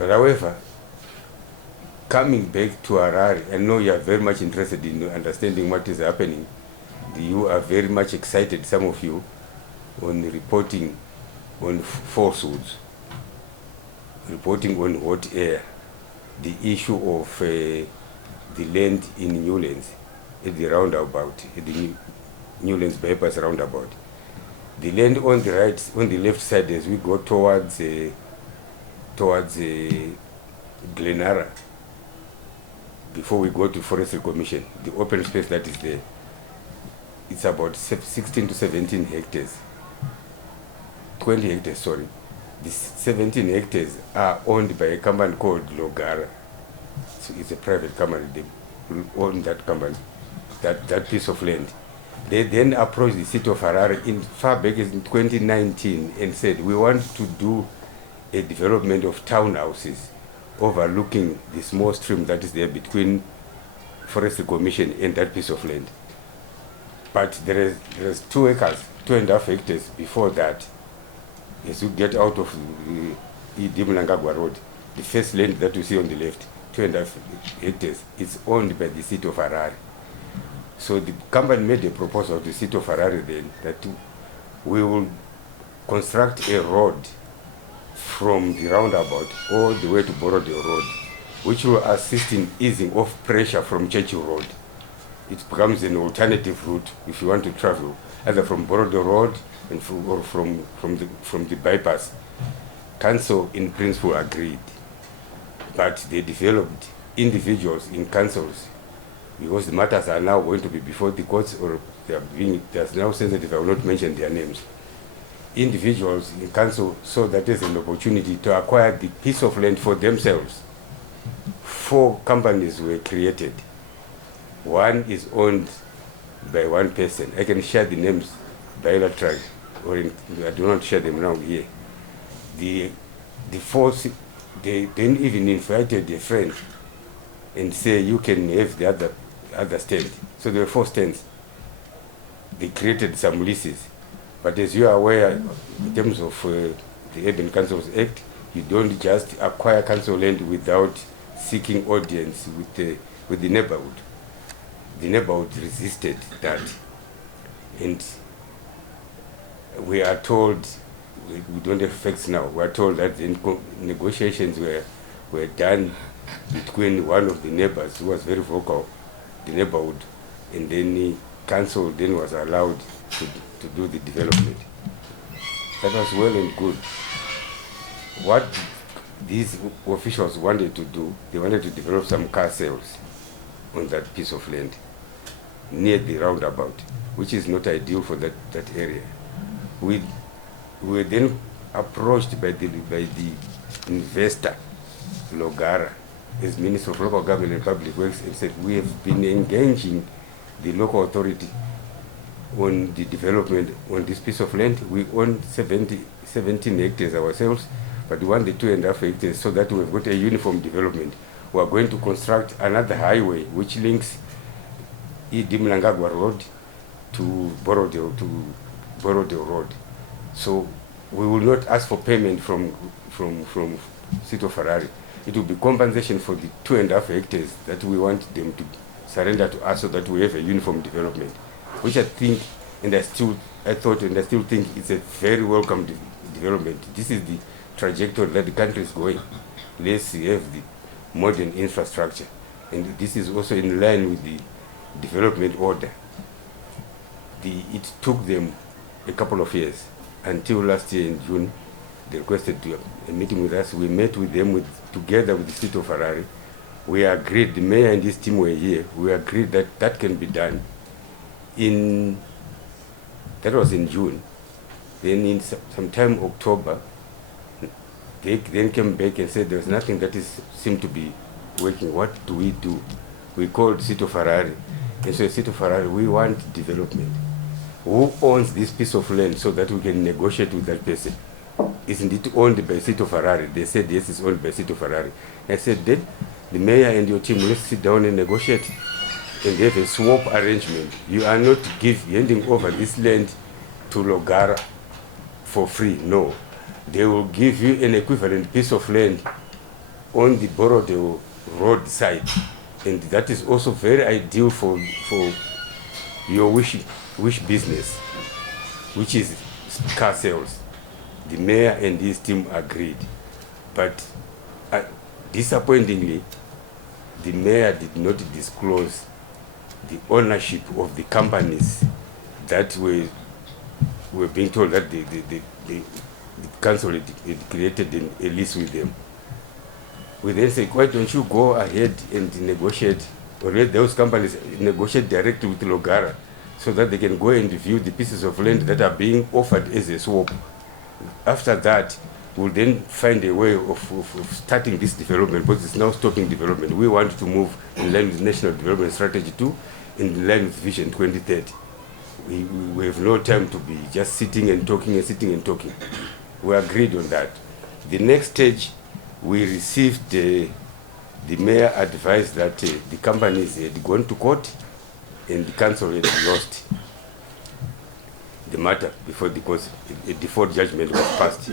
But however, coming back to Harare, I know you are very much interested in understanding what is happening. You are very much excited, some of you, on reporting on falsehoods, reporting on hot air, the issue of the land in Newlands, at the roundabout, at the Newlands bypass roundabout. The land on the right, on the left side, as we go towards Glenara, before we go to Forestry Commission, the open space that is there, it's about 16 to 17 hectares. 20 hectares, sorry. The 17 hectares are owned by a company called Logara. So it's a private company. They own that company, that piece of land. They then approached the city of Harare in far back in 2019 and said, we want to do a development of townhouses overlooking the small stream that is there between Forestry Commission and that piece of land. But there is 2 acres, 2.5 hectares before that. As you get out of the Dimlangagwa Road, the first land that you see on the left, 2.5 hectares, is owned by the city of Harare. So the company made a proposal to the city of Harare then that we will construct a road from the roundabout all the way to Borodale Road, which will assist in easing off pressure from Churchill Road. It becomes an alternative route if you want to travel, either from Borodale Road and from the bypass. Council in principle agreed, but they developed individuals in councils, because the matters are now going to be before the courts, or they are now sensitive. I will not mention their names. Individuals in council saw that as an opportunity to acquire the piece of land for themselves. 4 companies were created. One is owned by one person. I can share the names bilaterally, or I do not share them now here. The 4, they then even invited a friend and say, you can have the other stand. So there were 4 stands. They created some leases. But as you are aware, in terms of the Urban Councils Act, you don't just acquire council land without seeking audience with the neighborhood. The neighborhood resisted that. And we are told, we don't have facts now, we are told that negotiations were done between one of the neighbors who was very vocal, the neighborhood, and then the council then was allowed to do the development. That was well and good. What these officials wanted to do, they wanted to develop some car sales on that piece of land near the roundabout, which is not ideal for that area. We were then approached by the investor, Logara, as Minister of Local Government and Public Works, and said, we have been engaging the local authority on the development on this piece of land. We own 17 hectares ourselves, but we want the 2.5 hectares so that we've got a uniform development. We are going to construct another highway which links Dimlangagwa Road to Borodale Road. So we will not ask for payment from City of Harare. It will be compensation for the 2.5 hectares that we want them to surrender to us so that we have a uniform development, which I think, and I still think it's a very welcome development. This is the trajectory that the country is going. Let's have the modern infrastructure, and this is also in line with the development order. It took them a couple of years until last year in June. They requested a meeting with us. We met with them together with the city of Harare. We agreed, the mayor and his team were here. We agreed that can be done. That was in June. Then in sometime October, they then came back and said there's nothing that seemed to be working. What do? We called City of Harare and said, City of Harare, we want development. Who owns this piece of land so that we can negotiate with that person? Isn't it owned by City of Harare? They said yes, it's owned by City of Harare. I said, then the mayor and your team, let's sit down and negotiate and have a swap arrangement. You are not handing over this land to Logara for free. No. They will give you an equivalent piece of land on the Borodeo road side, and that is also very ideal for your wish business, which is car sales. The mayor and his team agreed, but disappointingly, the mayor did not disclose the ownership of the companies that were being told that the council had created a lease with them. We then say, why don't you go ahead and negotiate, or let those companies negotiate directly with Logara so that they can go and view the pieces of land that are being offered as a swap. After that, we'll then find a way of starting this development, because it's now stopping development. We want to move in line with National Development Strategy 2, in line with Vision 2030. We have no time to be just sitting and talking and sitting and talking. We agreed on that. The next stage, we received the mayor advised that the companies had gone to court and the council had lost the matter before the court, a default judgment was passed.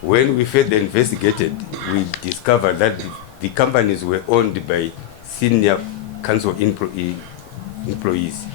When we further investigated, we discovered that the companies were owned by senior council employees,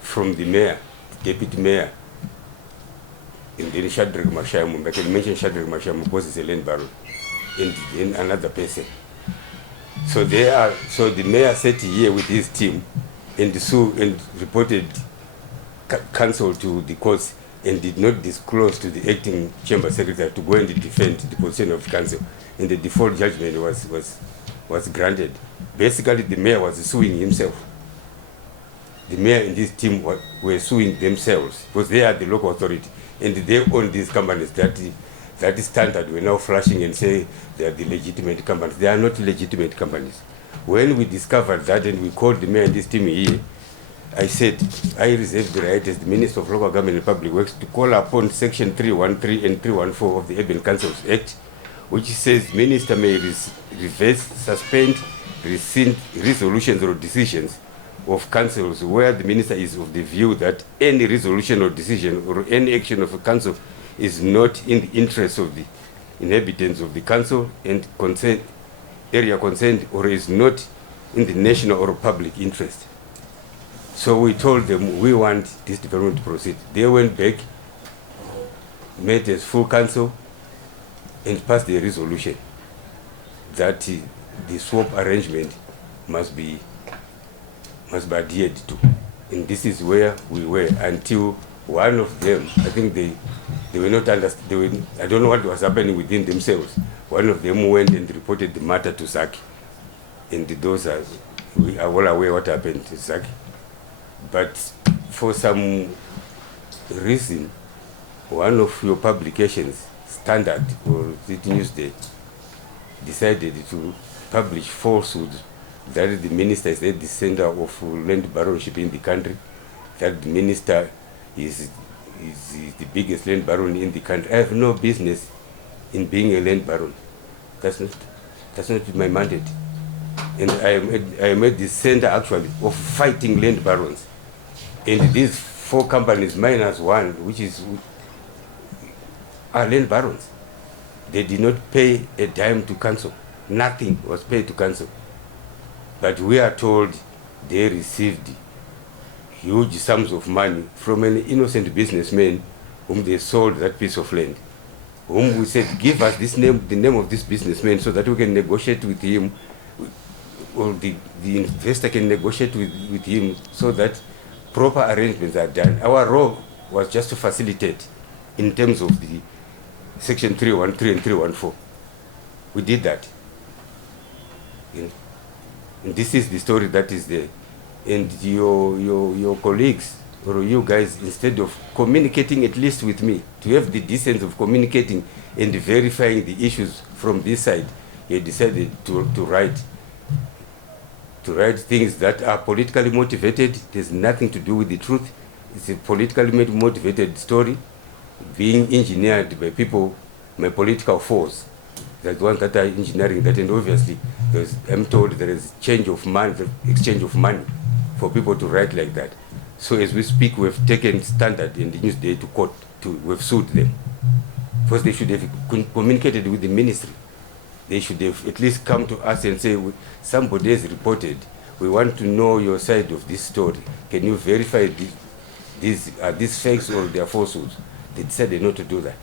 from the mayor, the deputy mayor, and then Mashayamombe. I can mention Mashayamombe because he's a land baron, and then another person. So the mayor sat here with his team and reported counsel to the courts, and did not disclose to the acting chamber secretary to go and defend the position of the council. And the default judgment was granted. Basically, the mayor was suing himself. The mayor and his team were suing themselves because they are the local authority, and they own these companies that is standard. We're now flashing and say they are the legitimate companies. They are not legitimate companies. When we discovered that and we called the mayor and his team here, I said, I reserve the right as the Minister of Local Government and Public Works to call upon Section 313 and 314 of the Urban Councils Act, which says Minister may reverse, suspend, rescind resolutions or decisions of councils where the minister is of the view that any resolution or decision or any action of a council is not in the interest of the inhabitants of the council and area concerned, or is not in the national or public interest. So we told them we want this development to proceed. They went back, met as full council, and passed a resolution that the swap arrangement must be adhered to. And this is where we were until one of them, I think they were not understand. I don't know what was happening within themselves. One of them went and reported the matter to Zaki, and we are well aware what happened to Zaki. But for some reason, one of your publications, Standard or City Newsday, decided to publish falsehoods that the minister is at the center of land baronship in the country, that the minister is the biggest land baron in the country. I have no business in being a land baron. That's not my mandate. And I am at the center actually of fighting land barons. And these 4 companies minus 1, which are land barons. They did not pay a dime to council. Nothing was paid to council. But we are told they received huge sums of money from an innocent businessman whom they sold that piece of land, whom we said, give us the name of this businessman so that we can negotiate with him, or the investor can negotiate with him so that proper arrangements are done. Our role was just to facilitate in terms of the Section 313 and 314. We did that. And this is the story that is there. And your colleagues, or you guys, instead of communicating at least with me, to have the decency of communicating and verifying the issues from this side, you decided to write things that are politically motivated. It has nothing to do with the truth. It's a politically motivated story being engineered by people, my political force, the ones that are engineering that. And obviously, I'm told there is exchange of money for people to write like that. So as we speak, we've taken Standard and the Newsday to court. We've sued them. First, they should have communicated with the ministry. they should have at least come to us and say, somebody has reported, we want to know your side of this story. Can you verify are these facts or they are falsehoods? They decided not to do that.